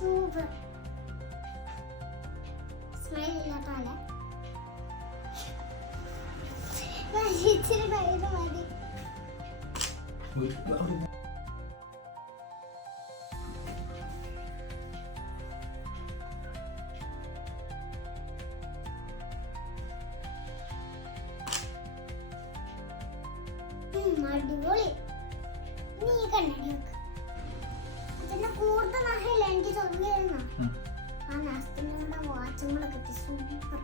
Super. Smile ഇല്ലാത്തല്ലേ? ഇച്ചിരി കയ്യിൽ മതി. അടിപൊളി. നീ കണ്ണടി വെക്ക്. അതിന്റെ കൂടുതൽ നാഹില്ല എനിക്ക് തോന്നിയിരുന്ന ആ നാസ്തിന്റെ വാച്ചുകളൊക്കെ സൂപ്പർ.